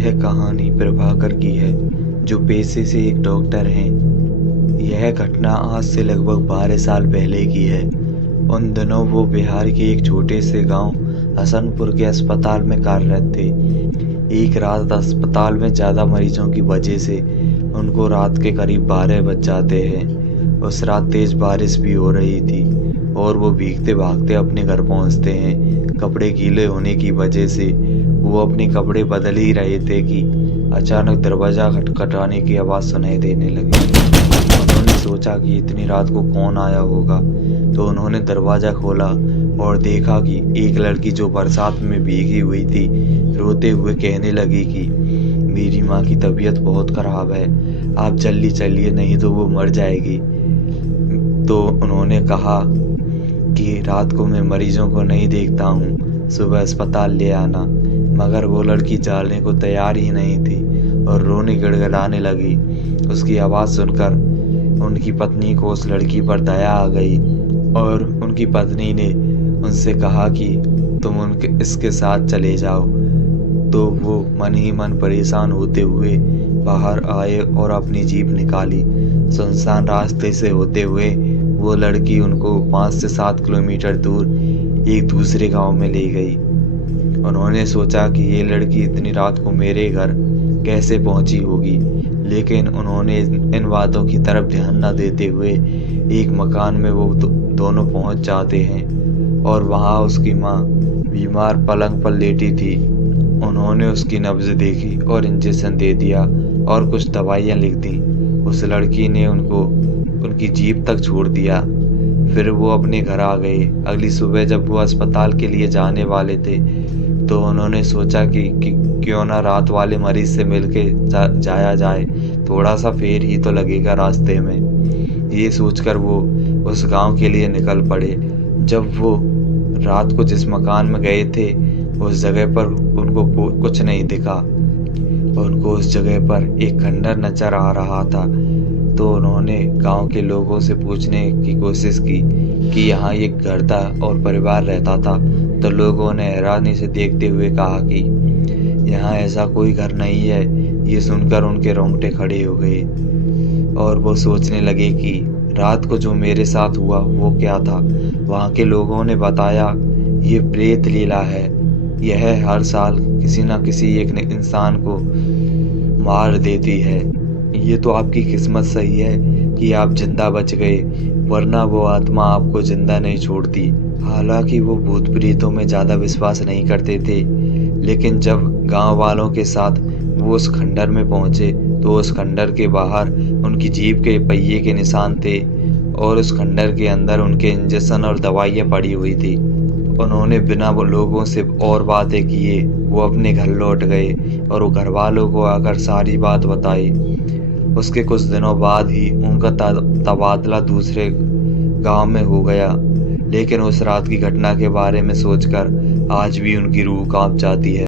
यह कहानी प्रभाकर की है, जो पेशे से एक डॉक्टर हैं। यह घटना आज से लगभग 12 साल पहले की है। उन दिनों वो बिहार के एक छोटे से गांव हसनपुर के अस्पताल में कार्यरत थे। एक रात अस्पताल में ज़्यादा मरीजों की वजह से उनको रात के करीब 12 बज जाते हैं। उस रात तेज बारिश भी हो रही थी और वो भीगते भागते अपने घर पहुंचते हैं। कपड़े गीले होने की वजह से वो अपने कपड़े बदल ही रहे थे कि अचानक दरवाज़ा खटखटाने की आवाज़ सुनाई देने लगी। उन्होंने सोचा कि इतनी रात को कौन आया होगा, तो उन्होंने दरवाज़ा खोला और देखा कि एक लड़की जो बरसात में भीगी हुई थी, रोते हुए कहने लगी कि मेरी माँ की तबीयत बहुत ख़राब है, आप जल्दी चलिए नहीं तो वो मर जाएगी। तो उन्होंने कहा कि रात को मैं मरीजों को नहीं देखता हूँ, सुबह अस्पताल ले आना। मगर वो लड़की जाने को तैयार ही नहीं थी और रोने गिड़गिड़ाने लगी। उसकी आवाज़ सुनकर उनकी पत्नी को उस लड़की पर दया आ गई और उनकी पत्नी ने उनसे कहा कि तुम इसके साथ चले जाओ। तो वो मन ही मन परेशान होते हुए बाहर आए और अपनी जीप निकाली। सुनसान रास्ते से होते हुए वो लड़की उनको 5 से 7 किलोमीटर दूर एक दूसरे गांव में ले गई। उन्होंने सोचा कि ये लड़की इतनी रात को मेरे घर कैसे पहुंची होगी, लेकिन उन्होंने इन बातों की तरफ ध्यान न देते हुए एक मकान में वो दोनों पहुंच जाते हैं और वहां उसकी माँ बीमार पलंग पर लेटी थी। उन्होंने उसकी नब्ज देखी और इंजेक्शन दे दिया और कुछ दवाइयाँ लिख दी। उस लड़की ने उनको उनकी जीप तक छोड़ दिया। फिर वो अपने घर आ गए। अगली सुबह जब वो अस्पताल के लिए जाने वाले थे, तो उन्होंने सोचा कि क्यों ना रात वाले मरीज से मिलके जाया जाए, थोड़ा सा फेर ही तो लगेगा रास्ते में। ये सोचकर वो उस गांव के लिए निकल पड़े। जब वो रात को जिस मकान में गए थे, उस जगह पर उनको कुछ नहीं दिखा। उनको उस जगह पर एक खंडर नजर आ रहा था। तो उन्होंने गांव के लोगों से पूछने की कोशिश की कि यहाँ एक घर था और परिवार रहता था। तो लोगों ने हैरानी से देखते हुए कहा कि यहाँ ऐसा कोई घर नहीं है। ये सुनकर उनके रोंगटे खड़े हो गए और वो सोचने लगे कि रात को जो मेरे साथ हुआ वो क्या था। वहाँ के लोगों ने बताया, ये प्रेत लीला है। यह हर साल किसी न किसी एक इंसान को मार देती है। ये तो आपकी किस्मत सही है कि आप जिंदा बच गए, वरना वो आत्मा आपको जिंदा नहीं छोड़ती। हालांकि वो भूत प्रेतों में ज़्यादा विश्वास नहीं करते थे, लेकिन जब गांव वालों के साथ वो उस खंडर में पहुंचे, तो उस खंडर के बाहर उनकी जीप के पहिए के निशान थे और उस खंडर के अंदर उनके इंजेक्शन और दवाइयाँ पड़ी हुई थी। उन्होंने बिना वो लोगों से और बातें किए वो अपने घर लौट गए और वो घर वालों को आकर सारी बात बताई। उसके कुछ दिनों बाद ही उनका तबादला दूसरे गांव में हो गया, लेकिन उस रात की घटना के बारे में सोचकर आज भी उनकी रूह कांप जाती है।